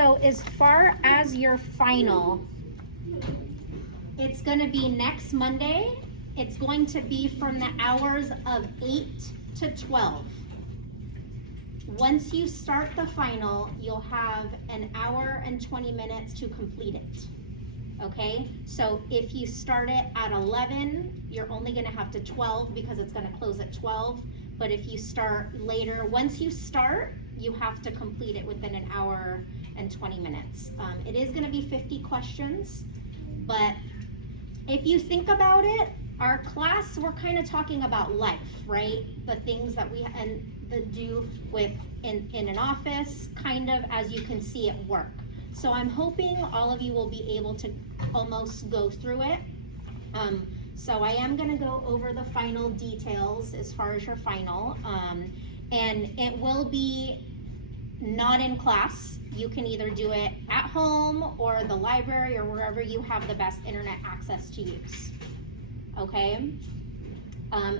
So as far as your final, it's going to be next Monday. It's going to be from the hours of 8 to 12. Once you start the final, you'll have an hour and 20 minutes to complete it. Okay, so if you start it at 11, you're only going to have to 12 because it's going to close at 12. But if you start later, once you start, you have to complete it within an hour and 20 minutes. It is going to be 50 questions, but if you think about it, our class, we're kind of talking about life, right? The things that we do with in an office, kind of as you can see at work. So I'm hoping all of you will be able to almost go through it. So I am going to go over the final details as far as your final, and it will be not in class. You can either do it at home or the library or wherever you have the best internet access to use. Okay?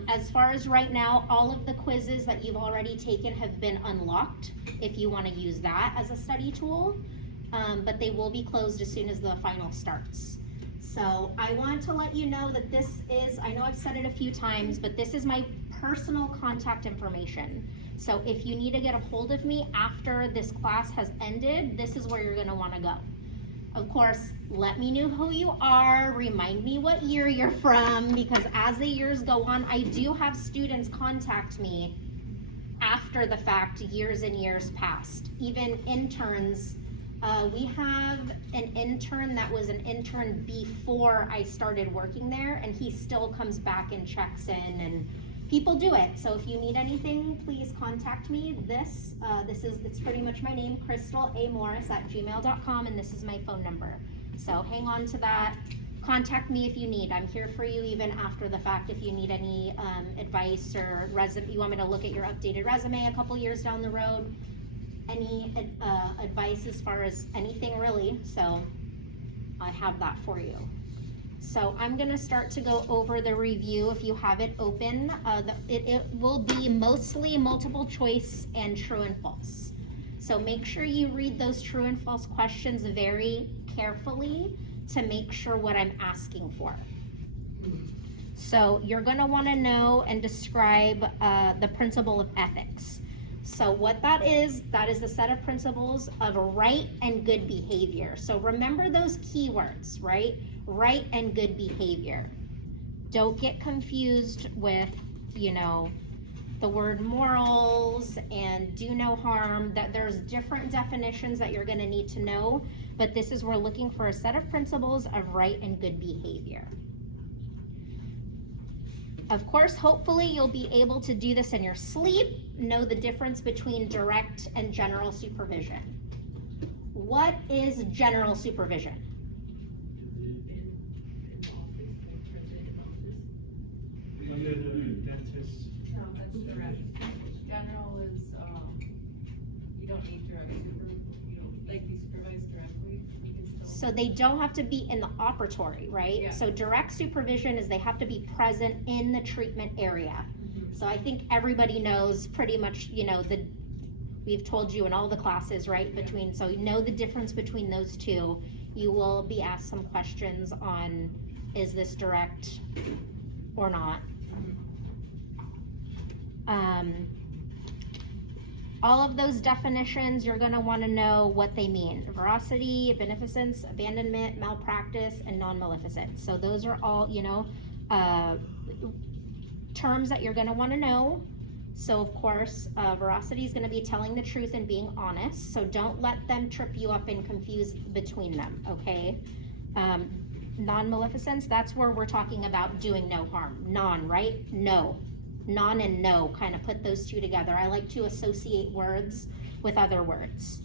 As far as right now, all of the quizzes that you've already taken have been unlocked if you want to use that as a study tool, but they will be closed as soon as the final starts. So I want to let you know that this is, I know I've said it a few times, but this is my personal contact information. So if you need to get a hold of me after this class has ended, this is where you're going to want to go. Of course, let me know who you are, remind me what year you're from, because as the years go on, I do have students contact me after the fact, years and years past. Even interns, we have an intern that was an intern before I started working there, and he still comes back and checks in, and people do it. So if you need anything, please contact me. It's pretty much my name, crystal.a.morris@gmail.com, and this is my phone number. So hang on to that. Contact me if you need. I'm here for you even after the fact. If you need any advice or you want me to look at your updated resume a couple years down the road, any advice as far as anything really. So I have that for you. So I'm going to start to go over the review if you have it open. It will be mostly multiple choice and true and false. So make sure you read those true and false questions very carefully to make sure what I'm asking for. So you're going to want to know and describe the principle of ethics. So what that is the set of principles of right and good behavior. So remember those keywords, right? Right and good behavior. Don't get confused with, the word morals and do no harm. That there's different definitions that you're going to need to know, but we're looking for a set of principles of right and good behavior. Of course, hopefully you'll be able to do this in your sleep, know the difference between direct and general supervision. What is general supervision? No, that's direct. General is, you don't need direct supervision, you don't be supervised directly. You can still. So they don't have to be in the operatory, right? Yeah. So direct supervision is they have to be present in the treatment area. Mm-hmm. So I think everybody knows pretty much, we've told you in all the classes, right? So you know the difference between those two. You will be asked some questions on, is this direct or not? All of those definitions, you're going to want to know what they mean. Veracity, beneficence, abandonment, malpractice, and non-maleficence. So those are all, terms that you're going to want to know. So of course, veracity is going to be telling the truth and being honest. So don't let them trip you up and confuse between them, okay? Non-maleficence, that's where we're talking about doing no harm. Non, right? No. Non and no, kind of put those two together. I like to associate words with other words.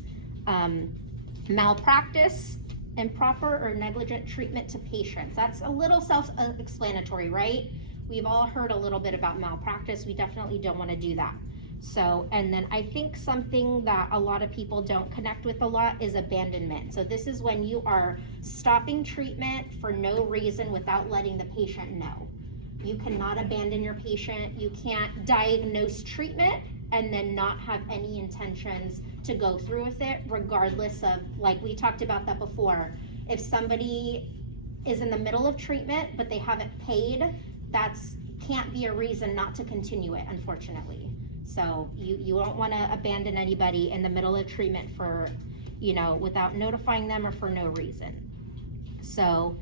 Malpractice, improper or negligent treatment to patients. That's a little self-explanatory, right? We've all heard a little bit about malpractice. We definitely don't want to do that. So, and then I think something that a lot of people don't connect with a lot is abandonment. So this is when you are stopping treatment for no reason without letting the patient know. You cannot abandon your patient. You can't diagnose treatment and then not have any intentions to go through with it regardless of, like we talked about that before. If somebody is in the middle of treatment, but they haven't paid, that's can't be a reason not to continue it, unfortunately. So you don't wanna abandon anybody in the middle of treatment for, without notifying them or for no reason. So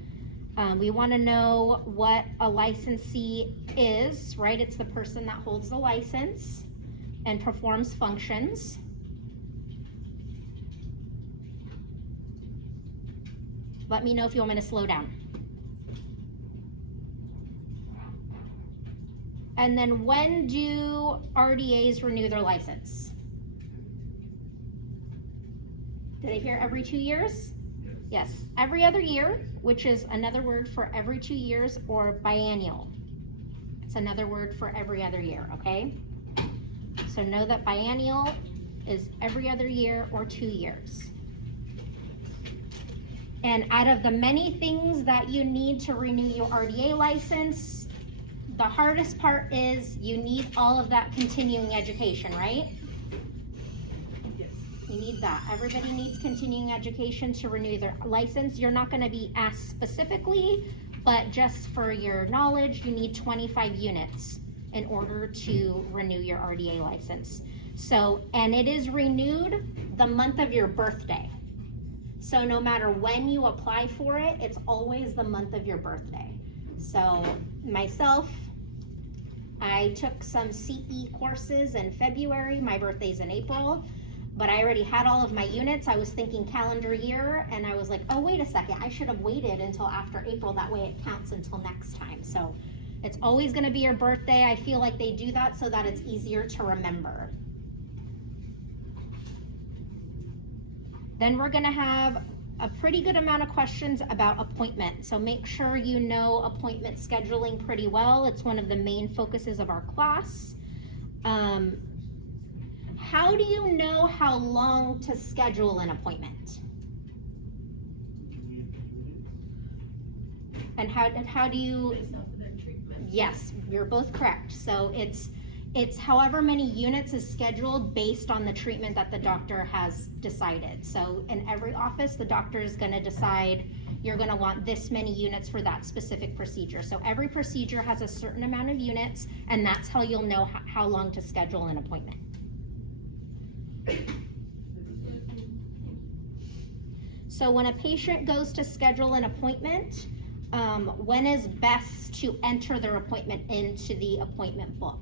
we wanna know what a licensee is, right? It's the person that holds the license and performs functions. Let me know if you want me to slow down. And then when do RDAs renew their license? Did I hear every 2 years? Yes, every other year, which is another word for every 2 years, or biennial. It's another word for every other year, okay? So know that biennial is every other year or 2 years. And out of the many things that you need to renew your RDA license, the hardest part is you need all of that continuing education, right? Yes. You need that. Everybody needs continuing education to renew their license. You're not gonna be asked specifically, but just for your knowledge, you need 25 units in order to renew your RDA license. So, and it is renewed the month of your birthday. So no matter when you apply for it, it's always the month of your birthday. So myself, I took some CE courses in February, my birthday's in April, but I already had all of my units. I was thinking calendar year, and I was like, oh, wait a second, I should have waited until after April, that way it counts until next time. So it's always gonna be your birthday. I feel like they do that so that it's easier to remember. Then we're gonna have a pretty good amount of questions about appointment. So make sure you know appointment scheduling pretty well. It's one of the main focuses of our class. How do you know how long to schedule an appointment? And how do you? Based off of their treatment. Yes, you're both correct. So it's however many units is scheduled based on the treatment that the doctor has decided. So in every office, the doctor is gonna decide you're gonna want this many units for that specific procedure. So every procedure has a certain amount of units, and that's how you'll know how long to schedule an appointment. So when a patient goes to schedule an appointment, when is best to enter their appointment into the appointment book?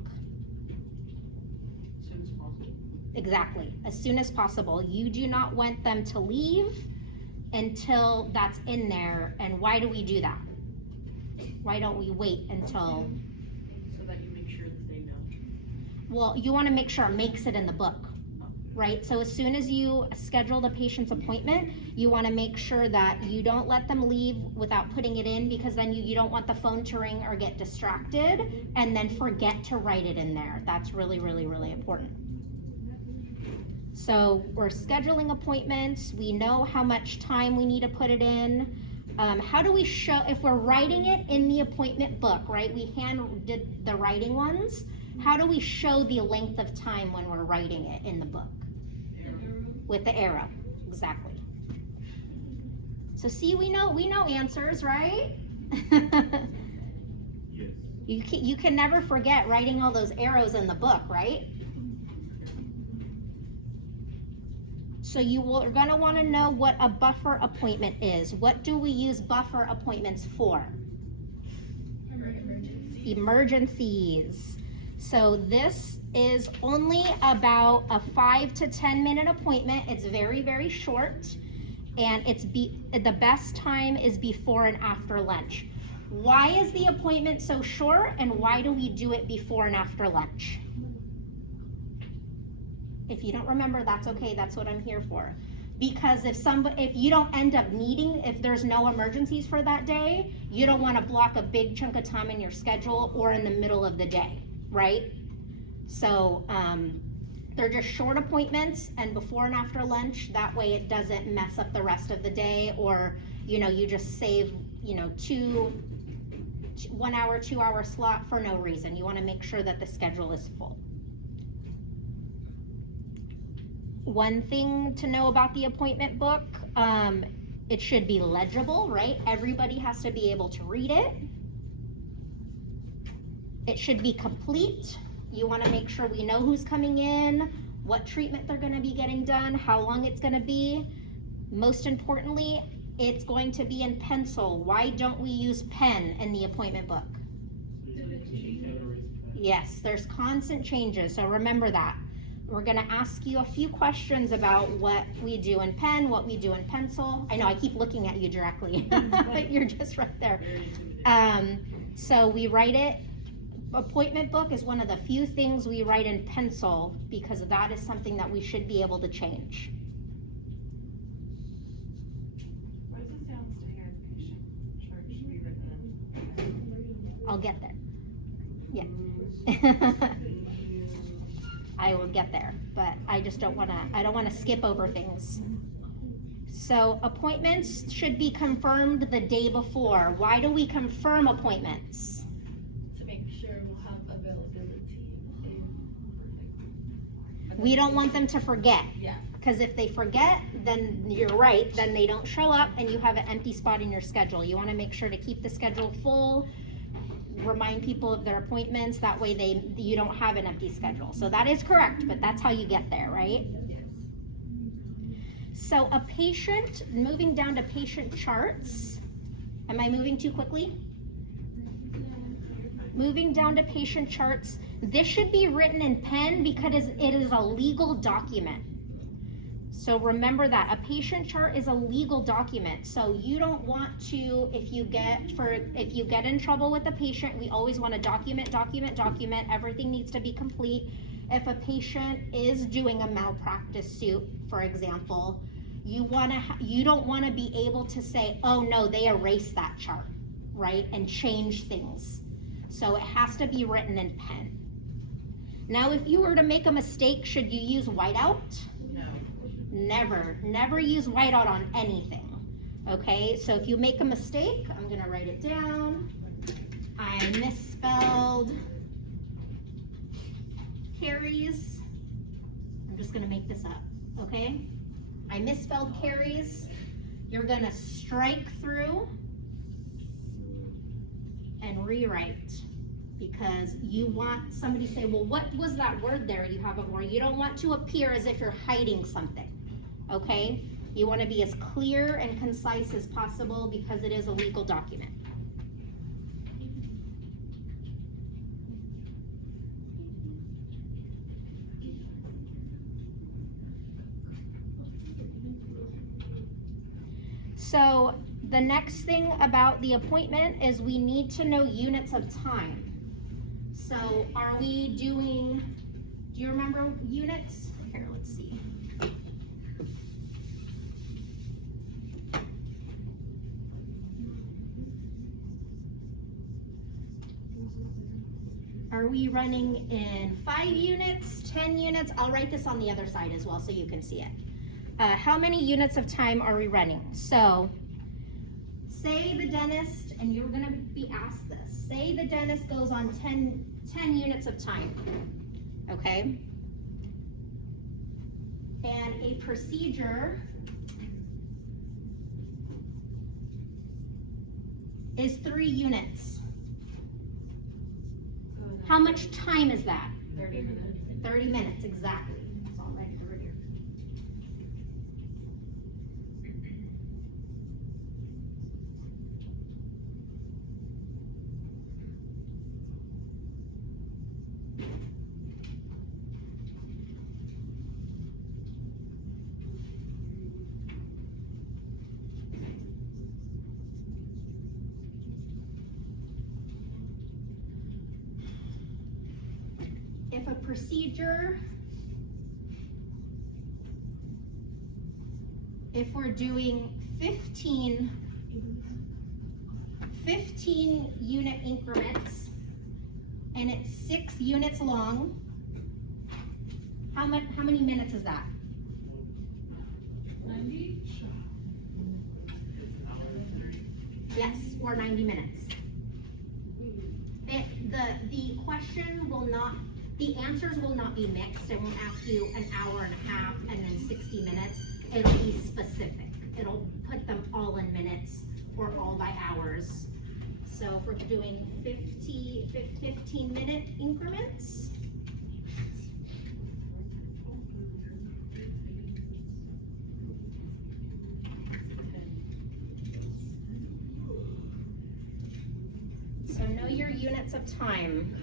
As soon as possible. Exactly, as soon as possible. You do not want them to leave until that's in there. And why do we do that? Why don't we wait until? So that you make sure that they know. Well, you want to make sure it makes it in the book, right? So as soon as you schedule the patient's appointment, you want to make sure that you don't let them leave without putting it in, because then you don't want the phone to ring or get distracted and then forget to write it in there. That's really, really, really important. So we're scheduling appointments. We know how much time we need to put it in. How do we show, if we're writing it in the appointment book, right? We hand did the writing ones. How do we show the length of time when we're writing it in the book? With the arrow, exactly. So see, we know answers, right? Yes. You can never forget writing all those arrows in the book, right? So you're gonna wanna know what a buffer appointment is. What do we use buffer appointments for? Emergencies. So this is only about a 5 to 10 minute appointment. It's very, very short, and the best time is before and after lunch. Why is the appointment so short, and why do we do it before and after lunch? If you don't remember, that's okay. That's what I'm here for. Because if you don't end up needing, if there's no emergencies for that day, you don't want to block a big chunk of time in your schedule or in the middle of the day, right? So they're just short appointments and before and after lunch. That way it doesn't mess up the rest of the day, or you just save 1 hour, 2 hour slot for no reason. You want to make sure that the schedule is full. One thing to know about the appointment book, it should be legible, right? Everybody has to be able to read it. It should be complete. You wanna make sure we know who's coming in, what treatment they're gonna be getting done, how long it's gonna be. Most importantly, it's going to be in pencil. Why don't we use pen in the appointment book? Yes, there's constant changes, so remember that. We're gonna ask you a few questions about what we do in pen, what we do in pencil. I know I keep looking at you directly, but you're just right there. So we write it, appointment book is one of the few things we write in pencil because that is something that we should be able to change. Why does it say on the standard patient chart should be written in? I'll get there. Yeah. I will get there, but I just don't wanna skip over things. So appointments should be confirmed the day before. Why do we confirm appointments? To make sure we'll have availability. We don't want them to forget. Yeah. Because if they forget, then you're right, then they don't show up and you have an empty spot in your schedule. You wanna make sure to keep the schedule full, remind people of their appointments, that way you don't have an empty schedule. So that is correct, but that's how you get there, right? So a patient, moving down to patient charts. Am I moving too quickly? Moving down to patient charts, this should be written in pen because it is a legal document. So remember that a patient chart is a legal document. So you don't want to, if you get in trouble with the patient, we always want to document. Everything needs to be complete. If a patient is doing a malpractice suit, for example, you don't want to be able to say, oh no, they erased that chart, right? And change things. So it has to be written in pen. Now, if you were to make a mistake, should you use whiteout? Never use whiteout on anything, okay? So if you make a mistake, I'm gonna write it down. I misspelled Carrie's. I'm just gonna make this up, okay? I misspelled Carrie's. You're gonna strike through and rewrite, because you want somebody to say, well, what was that word there you have it where you don't want to appear as if you're hiding something. Okay? You want to be as clear and concise as possible because it is a legal document. So the next thing about the appointment is we need to know units of time. So are we doing, do you remember units? Here, let's see. Are we running in 5 units, 10 units? I'll write this on the other side as well so you can see it. How many units of time are we running? So, say the dentist, and you're gonna be asked this, say the dentist goes on 10 units of time, okay? And a procedure is 3 units. How much time is that? 30 minutes. 30 minutes, exactly. It's all right over here. If a procedure, if we're doing 15 unit increments and it's 6 units long, how many minutes is that? 90? Yes, or 90 minutes. The question will not, The answers will not be mixed. It won't ask you an hour and a half and then 60 minutes. It'll be specific. It'll put them all in minutes or all by hours. So if we're doing 15-minute increments. So know your units of time.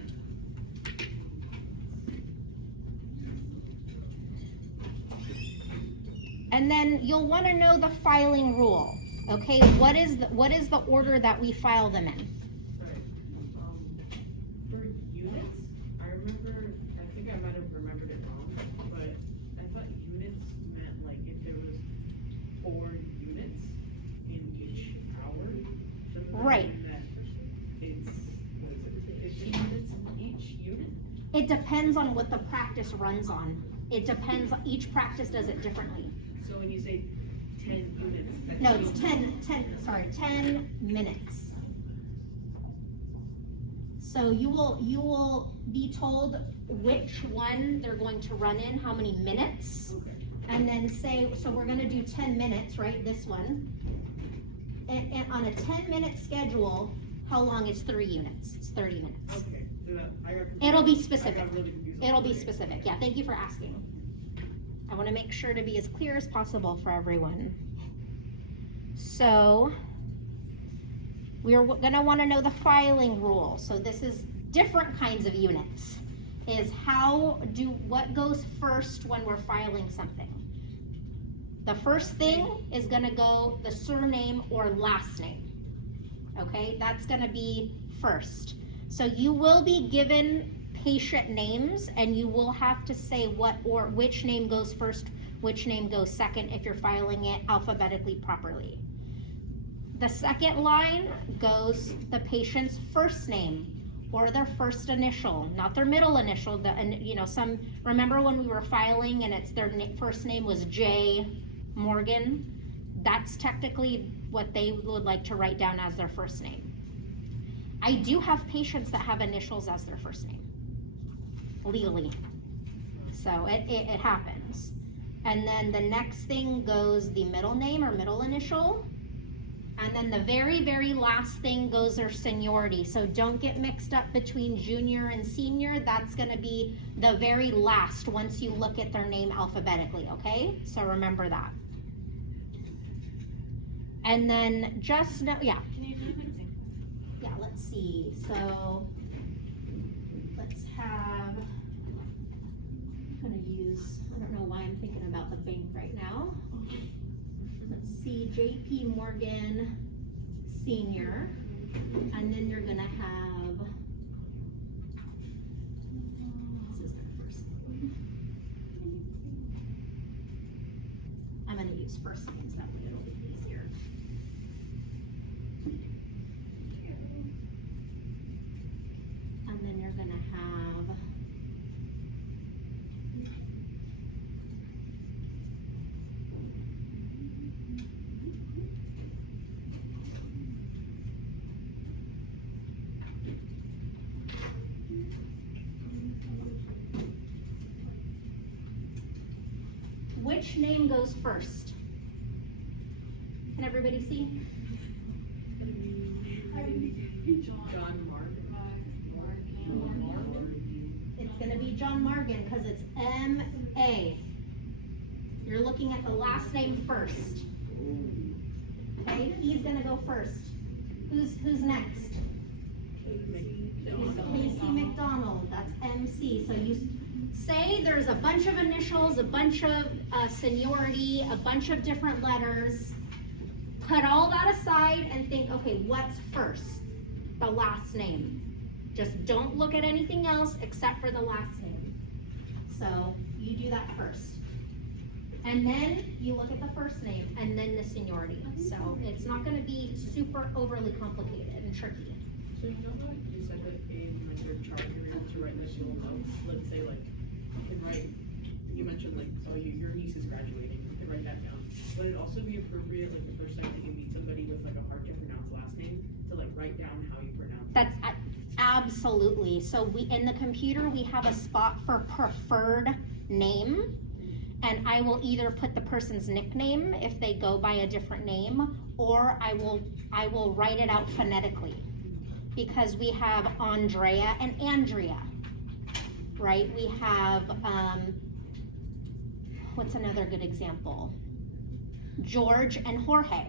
And then you'll want to know the filing rule. Okay, what is the order that we file them in? Right. For units, I remember, I think I might have remembered it wrong, but I thought units meant like if there was 4 units in each hour. Shouldn't that Right. mean that it's, what is it, 15 minutes in each unit? It depends on what the practice runs on. It depends, each practice does it differently. So when you say 10 units, that's No, it's 10 minutes. So you will be told which one they're going to run in, how many minutes, Okay. and then say, so we're gonna do 10 minutes, right, this one. And on a 10-minute schedule, how long is 3 units? It's 30 minutes. Okay, so that, I got confused. It'll be I specific. got really confused. It'll be specific, yeah, thank you for asking. I wanna make sure to be as clear as possible for everyone. So, we're gonna wanna know the filing rule, so this is different kinds of units. Is what goes first when we're filing something? The first thing is gonna go the surname or last name. Okay, that's gonna be first. So you will be given patient names and you will have to say which name goes first, which name goes second if you're filing it alphabetically properly. The second line goes the patient's first name or their first initial, not their middle initial. Remember when we were filing and it's their first name was J. Morgan? That's technically what they would like to write down as their first name. I do have patients that have initials as their first name, legally. So it happens. And then the next thing goes the middle name or middle initial. And then the very, very last thing goes their seniority. So don't get mixed up between junior and senior. That's gonna be the very last once you look at their name alphabetically, okay? So remember that. And then just know, yeah. Can you do an example? Yeah, let's see, so, let's have, I'm gonna use, I don't know why I'm thinking about the bank right now. Let's see, JP Morgan Senior, and then you're gonna have, this is their first name. I'm gonna use first names, that way it'll be easier. And then you're gonna have which name goes first? Can everybody see? John Mark. It's gonna be John Morgan, cause it's M.A. You're looking at the last name first. Okay, he's gonna go first. Who's next? Casey McDonald, that's MC. So you say there's a bunch of initials, a bunch of seniority, a bunch of different letters. Put all that aside and think, okay, what's first? The last name. Just don't look at anything else except for the last name. So you do that first. And then you look at the first name and then the seniority. So it's not gonna be super overly complicated and tricky. So you know how you said that in like your chart you're able to write like little notes? Let's say like you can write, you mentioned like, oh your niece is graduating, you can write that down. would it also be appropriate, like, the first time that you meet somebody with like a hard to pronounce last name, to like write down how you pronounce it? That's absolutely. So in the computer, we have a spot for preferred name. And I will either put the person's nickname if they go by a different name, or I will write it out phonetically. Because we have Andrea and Andrea, right? We have, what's another good example? George and Jorge.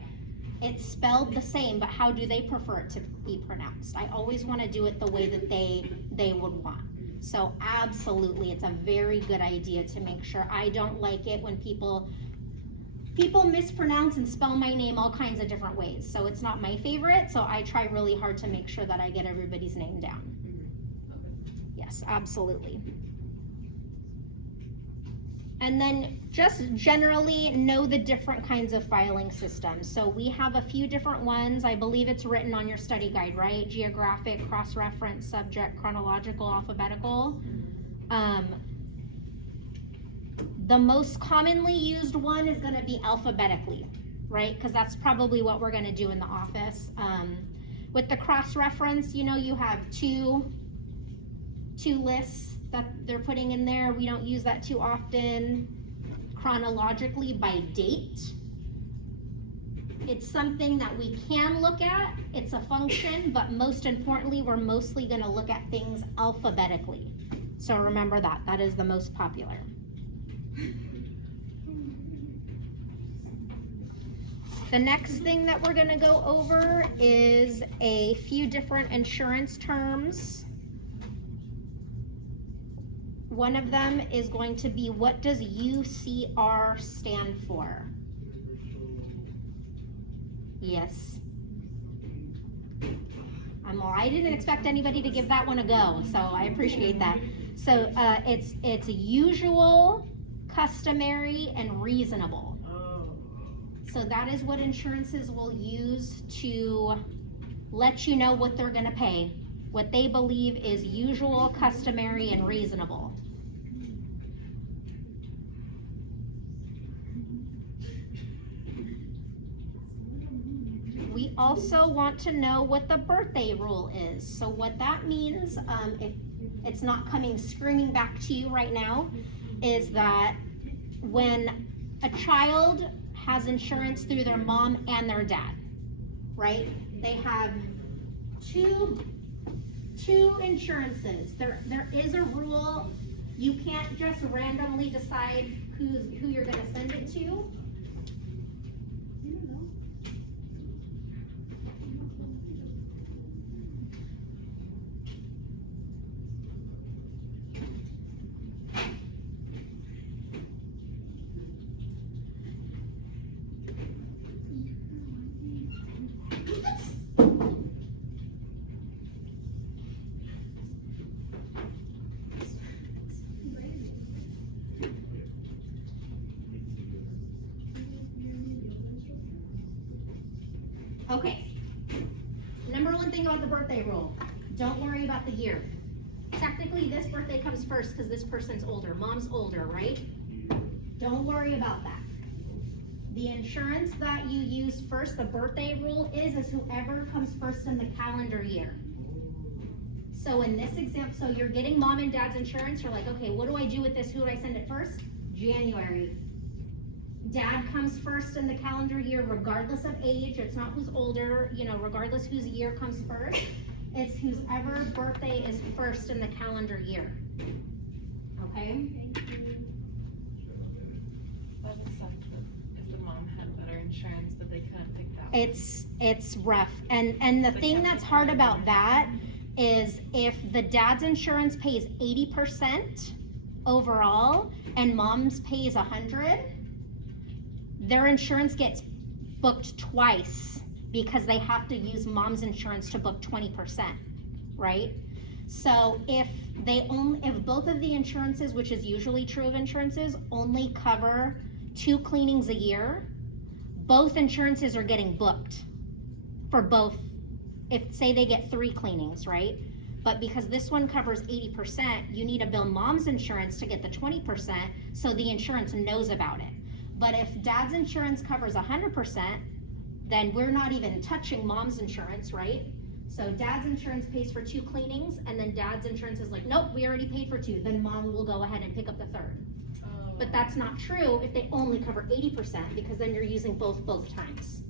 It's spelled the same, but how do they prefer it to be pronounced? I always want to do it the way that they would want. So absolutely, it's a very good idea to make sure. I don't like it when people mispronounce and spell my name all kinds of different ways. So it's not my favorite, so I try really hard to make sure that I get everybody's name down. Yes, absolutely. And then just generally know the different kinds of filing systems. So we have a few different ones. I believe it's written on your study guide, right? Geographic, cross-reference, subject, chronological, alphabetical. The most commonly used one is gonna be alphabetically, right? Because that's probably what we're gonna do in the office. With the cross-reference, you know, you have two lists that they're putting in there. We don't use that too often. Chronologically by date. It's something that we can look at. It's a function, but most importantly, we're mostly gonna look at things alphabetically. So remember that, that is the most popular. The next thing that we're gonna go over is a few different insurance terms. One of them is going to be, what does UCR stand for? Yes. I didn't expect anybody to give that one a go, so I appreciate that. So it's usual, customary, and reasonable. So that is what insurances will use to let you know what they're gonna pay. What they believe is usual, customary, and reasonable. We also want to know what the birthday rule is. So what that means, if it's not coming screaming back to you right now, is that when a child has insurance through their mom and their dad, right? They have two insurances. There is a rule. You can't just randomly decide who you're gonna send it to. Okay, number one thing about the birthday rule, don't worry about the year. Technically, this birthday comes first because this person's older, mom's older, right? Don't worry about that. The insurance that you use first, the birthday rule is whoever comes first in the calendar year. So in this example, so you're getting mom and dad's insurance, you're like, okay, what do I do with this? Who do I send it first? January. Dad comes first in the calendar year, regardless of age. It's not who's older, you know, regardless whose year comes first. It's whoever birthday is first in the calendar year. Okay? That would suck if the mom had better insurance, but they couldn't pick that one. It's rough. And the thing that's hard about that is if the dad's insurance pays 80% overall and mom's pays 100, their insurance gets booked twice because they have to use mom's insurance to book 20%, right? So if both of the insurances, which is usually true of insurances, only cover 2 cleanings a year, both insurances are getting booked for both. If say they get 3 cleanings, right? But because this one covers 80%, you need to bill mom's insurance to get the 20%, so the insurance knows about it. But if dad's insurance covers 100%, then we're not even touching mom's insurance, right? So dad's insurance pays for 2 cleanings, and then dad's insurance is like, nope, we already paid for 2. Then mom will go ahead and pick up the 3rd. But that's not true if they only cover 80%, because then you're using both times.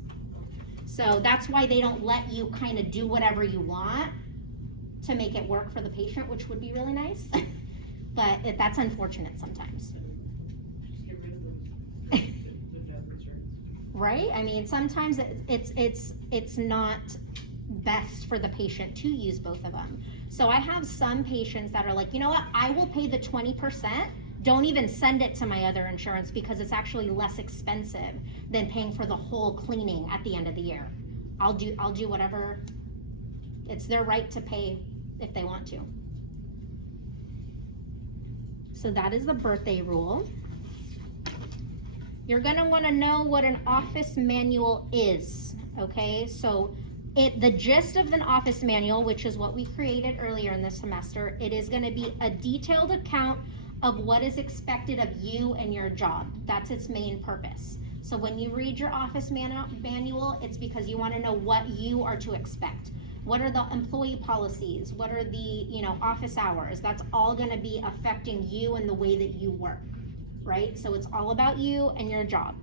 So that's why they don't let you kind of do whatever you want to make it work for the patient, which would be really nice. But that's unfortunate sometimes. Just get rid of the dad's insurance. Right? I mean, sometimes it's not best for the patient to use both of them. So I have some patients that are like, you know what, I will pay the 20%, don't even send it to my other insurance because it's actually less expensive than paying for the whole cleaning at the end of the year. I'll do whatever, it's their right to pay if they want to. So that is the birthday rule. You're gonna wanna know what an office manual is, okay? So the gist of an office manual, which is what we created earlier in the semester, it is gonna be a detailed account of what is expected of you and your job. That's its main purpose. So when you read your office manual, it's because you wanna know what you are to expect. What are the employee policies? What are the, office hours? That's all gonna be affecting you and the way that you work, right? So it's all about you and your job.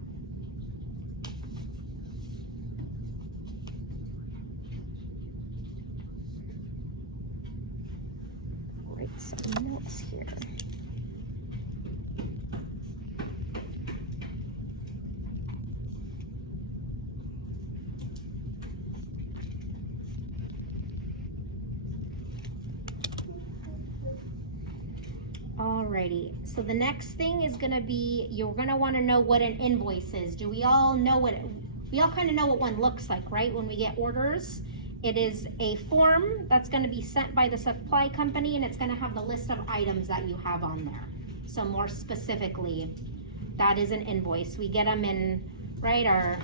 Write some notes here. Alrighty, so the next thing is gonna be, you're gonna wanna know what an invoice is. Do we all know we all kind of know what one looks like, right? When we get orders, it is a form that's gonna be sent by the supply company, and it's gonna have the list of items that you have on there. So more specifically, that is an invoice. We get them in, right, our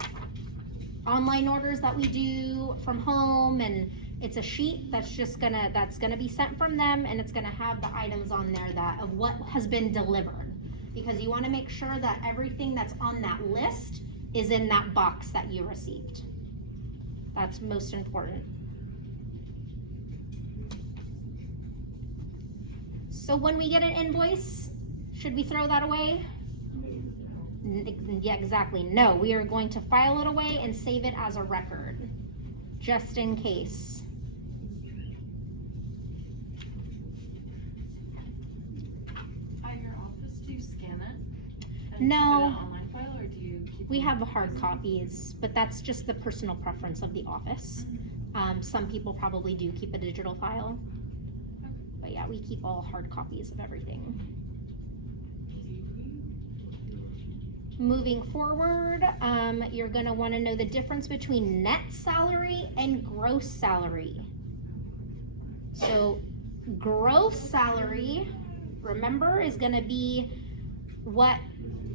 online orders that we do from home, and it's a sheet that's gonna be sent from them, and it's gonna have the items on there of what has been delivered, because you wanna make sure that everything that's on that list is in that box that you received. That's most important. So when we get an invoice, should we throw that away? Yeah, exactly. No, we are going to file it away and save it as a record, just in case. At your office, do you scan it? And No. keep it an online file, or do you keep We it have in hard physical? copies, but that's just the personal preference of the office. Some people probably do keep a digital file. But yeah, we keep all hard copies of everything. Moving forward, you're gonna wanna know the difference between net salary and gross salary. So gross salary, remember, is gonna be what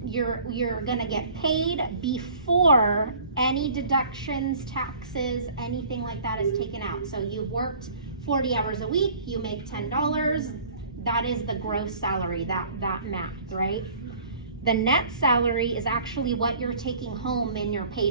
you're gonna get paid before any deductions, taxes, anything like that is taken out. So you've worked 40 hours a week, you make $10, that is the gross salary, that math, right? The net salary is actually what you're taking home in your pay